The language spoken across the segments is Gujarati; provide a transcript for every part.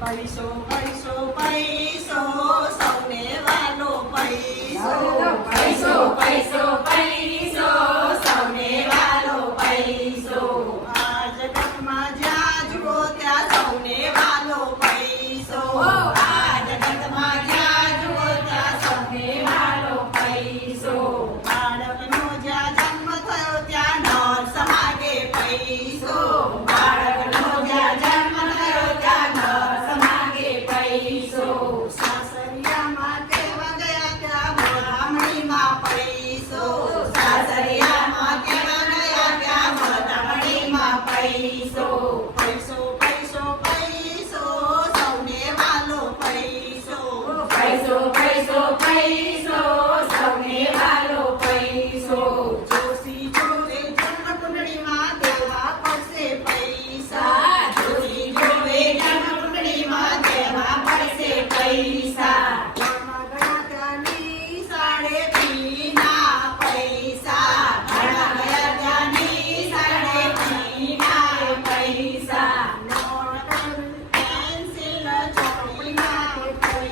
પૈસો પૈસો પૈસો પૈસો પૈસો પૈસો પૈસો સૌને વાલો પૈસો પૈસો પૈસો પૈસો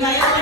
ngayon.